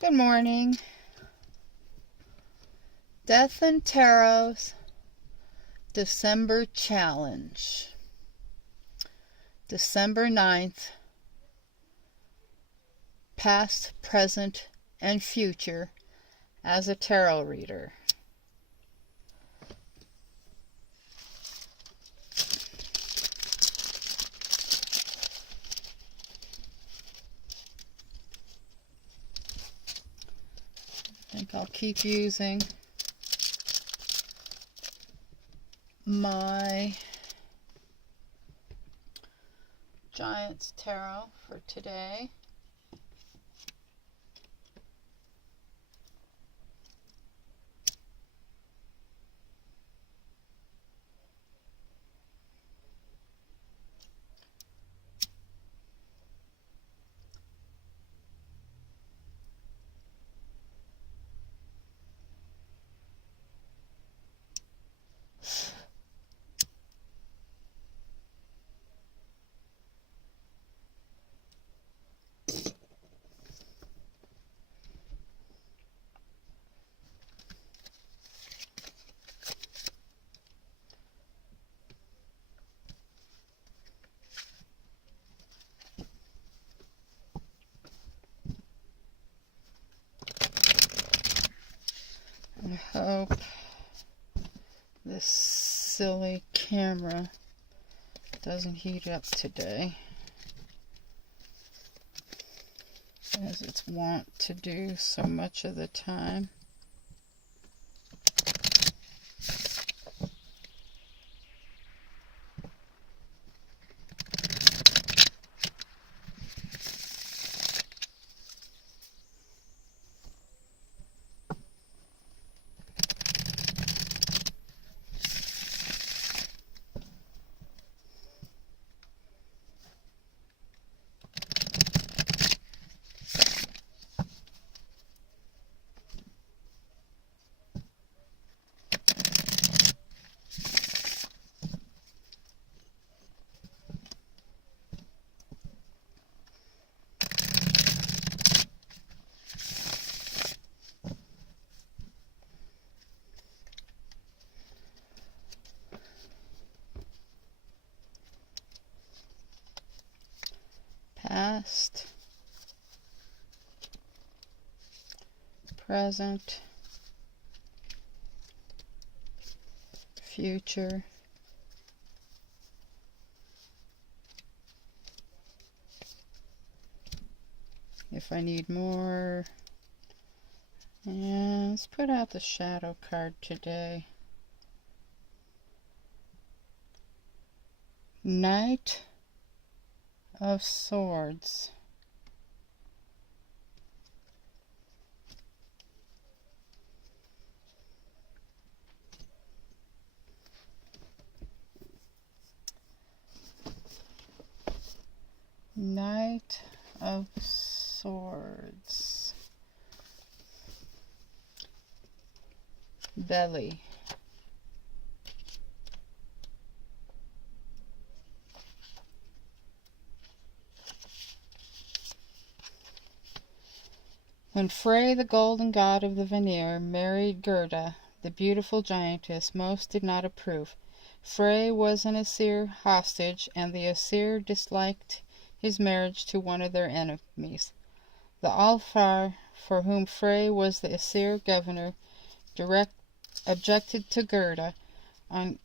Good morning. Death and Tarot's December Challenge. December 9th. Past, present, and future as a tarot reader. I think I'll keep using my Giants Tarot for today. I hope this silly camera doesn't heat up today, as it's wont to do so much of the time. Past, present, future, if I need more. And let's put out the shadow card today. Knight of Swords. Knight of Swords. Belly. When Frey, the golden god of the Vanir, married Gerda, the beautiful giantess, most did not approve. Frey was an Aesir hostage, and the Aesir disliked his marriage to one of their enemies. The Alfar, for whom Frey was the Aesir governor, objected to Gerda. On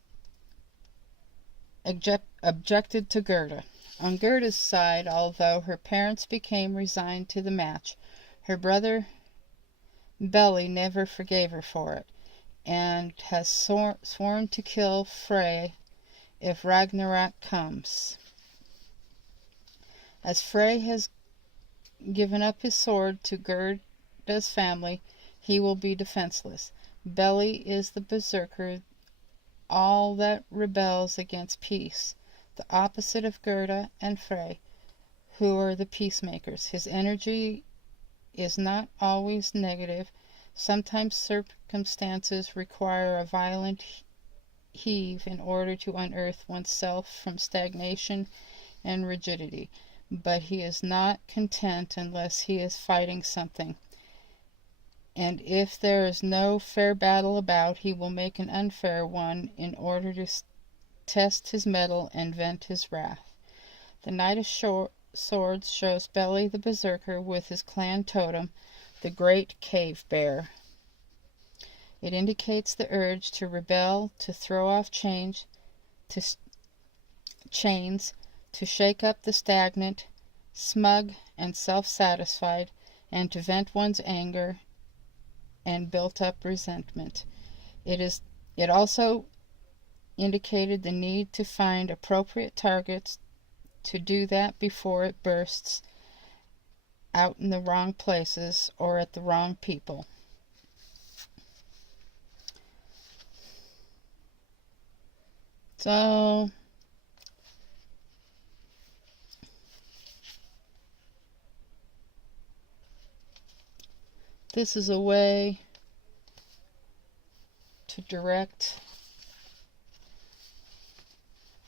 Gerda's side, although her parents became resigned to the match, her brother Beli never forgave her for it, and has sworn to kill Frey if Ragnarok comes. As Frey has given up his sword to Gerda's family, he will be defenseless. Beli is the berserker, all that rebels against peace, the opposite of Gerda and Frey, who are the peacemakers. His energy is not always negative. Sometimes circumstances require a violent heave in order to unearth oneself from stagnation and rigidity. But he is not content unless he is fighting something. And if there is no fair battle about, he will make an unfair one in order to test his mettle and vent his wrath. The Knight of Swords shows Beli the Berserker with his clan totem, the Great Cave Bear. It indicates the urge to rebel, to throw off chains, to shake up the stagnant, smug and self-satisfied, and to vent one's anger and built-up resentment. It also indicated the need to find appropriate targets to do that before it bursts out in the wrong places or at the wrong people. So this is a way to direct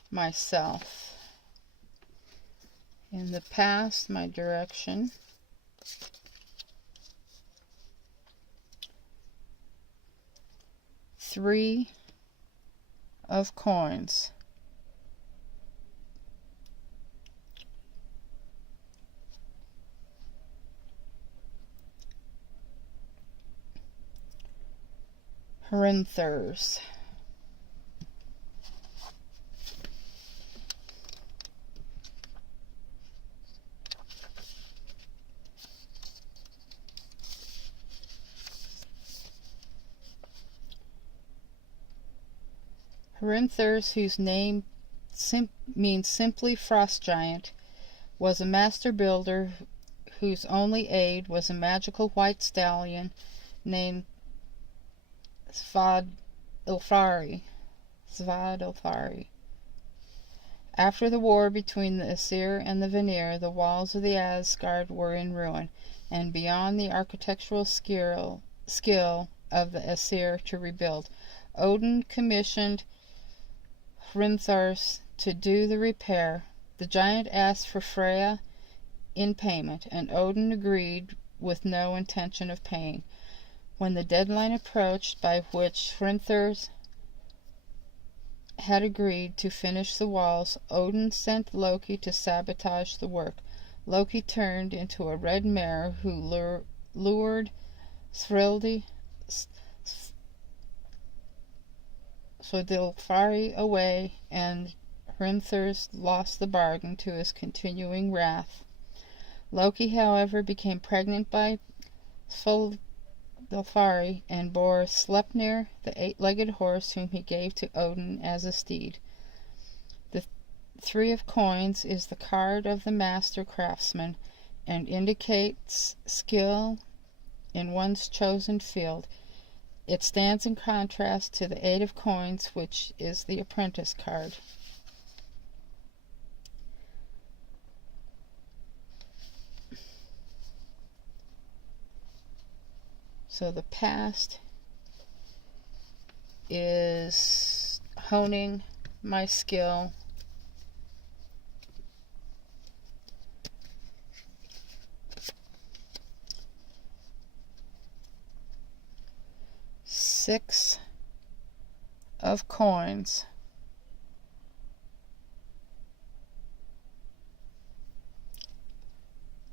myself. In the past, my direction three of coins. Hrinthurs. Hrinthurs, whose name means simply frost giant, was a master builder whose only aid was a magical white stallion named Svadilfari. After the war between the Aesir and the Vanir, the walls of the Asgard were in ruin, and beyond the architectural skill of the Aesir to rebuild. Odin commissioned Hrinthurs to do the repair. The giant asked for Freya in payment, and Odin agreed with no intention of paying. When the deadline approached by which Hrinthurs had agreed to finish the walls, Odin sent Loki to sabotage the work. Loki turned into a red mare who lured Svadilfari away, and Hrinthurs lost the bargain to his continuing wrath. Loki, however, became pregnant by Svadilfari and bore Sleipnir, the eight-legged horse whom he gave to Odin as a steed. The three of coins is the card of the master craftsman and indicates skill in one's chosen field. It stands in contrast to the eight of coins, which is the apprentice card. So the past is honing my skill six of coins.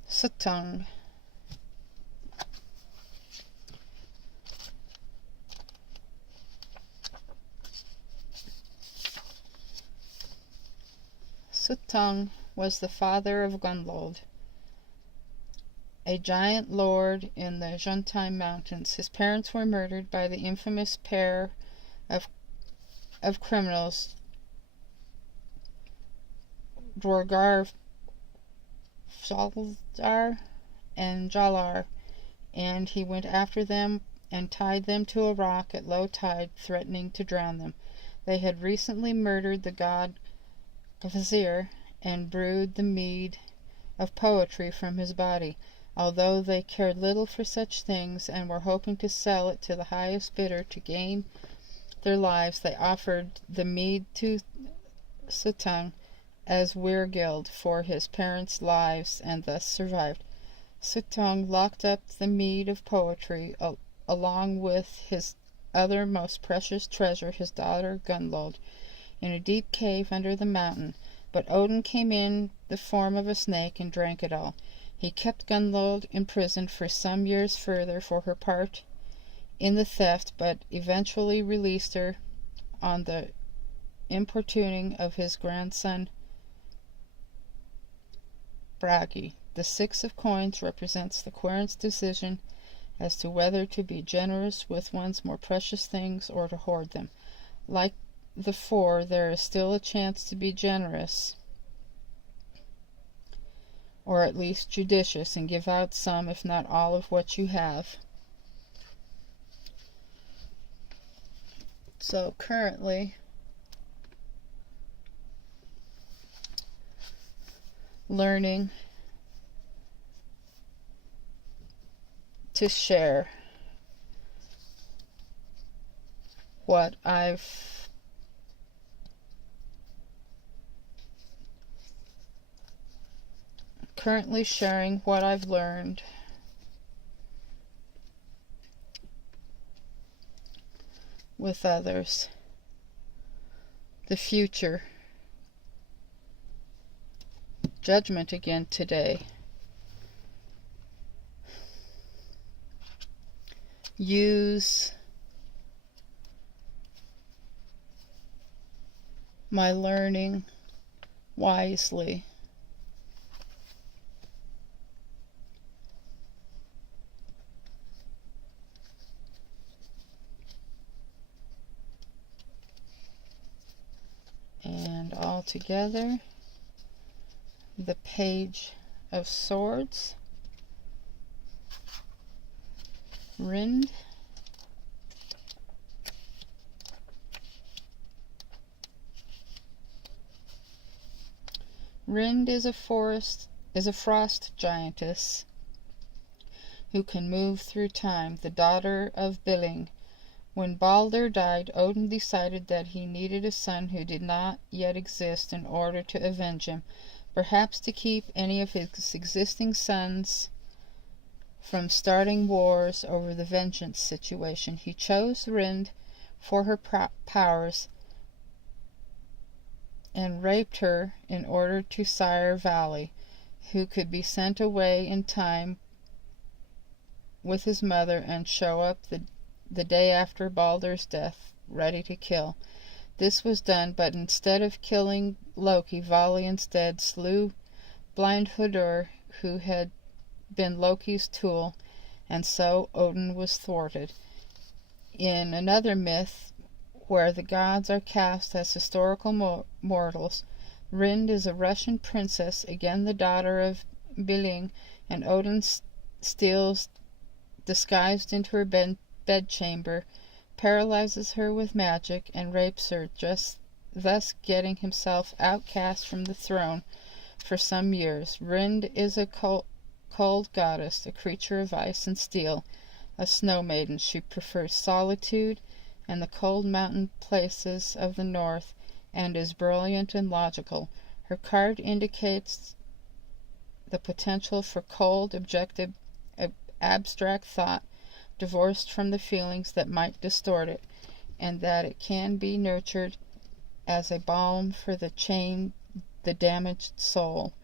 Suttung. Suttung was the father of Gunlold, a giant lord in the Jotunheim Mountains. His parents were murdered by the infamous pair of criminals, Dwargar Faldar and Jalar, and he went after them and tied them to a rock at low tide, threatening to drown them. They had recently murdered the god Kvasir and brewed the mead of poetry from his body. Although they cared little for such things and were hoping to sell it to the highest bidder to gain their lives, they offered the mead to Suttung as weregild for his parents' lives and thus survived. Suttung locked up the mead of poetry, along with his other most precious treasure, his daughter Gunnlod, in a deep cave under the mountain. But Odin came in the form of a snake and drank it all. He kept Gunnlod imprisoned for some years further for her part in the theft, but eventually released her on the importuning of his grandson Bragi. The six of coins represents the querent's decision as to whether to be generous with one's more precious things or to hoard them. Like the four, there is still a chance to be generous, or at least judicious, and give out some, if not all, of what you have. So currently, learning to share what I've currently sharing what I've learned with others. The future. Judgment again today. Use my learning wisely. And all together, the Page of Swords, Rind, Rind is a frost giantess who can move through time, the daughter of Billing. When Balder died, Odin decided that he needed a son who did not yet exist in order to avenge him, perhaps to keep any of his existing sons from starting wars over the vengeance situation. He chose Rind for her powers and raped her in order to sire Vali, who could be sent away in time with his mother and show up the day after Baldur's death, ready to kill. This was done, but instead of killing Loki, Vali instead slew blind Hodur, who had been Loki's tool, and so Odin was thwarted. In another myth, where the gods are cast as historical mortals, Rind is a Russian princess, again the daughter of Billing, and Odin steals, disguised into her bedchamber, paralyzes her with magic, and rapes her, thus getting himself outcast from the throne for some years. Rind is a cold goddess, a creature of ice and steel, a snow maiden. She prefers solitude and the cold mountain places of the north, and is brilliant and logical. Her card indicates the potential for cold, objective, abstract thought, divorced from the feelings that might distort it, and that it can be nurtured as a balm for the damaged soul.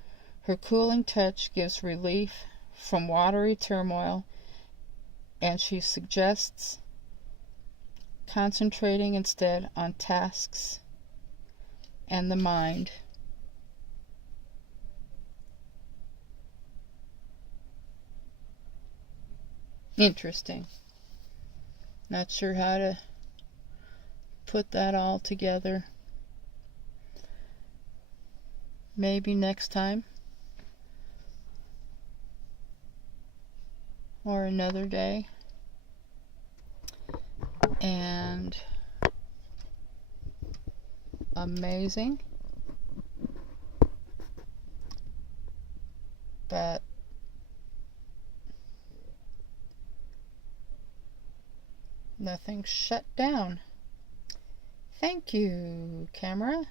Her cooling touch gives relief from watery turmoil, and she suggests concentrating instead on tasks and the mind. Interesting. Not sure how to put that all together. Maybe next time, or another day. And amazing, but nothing shut down. Thank you, camera.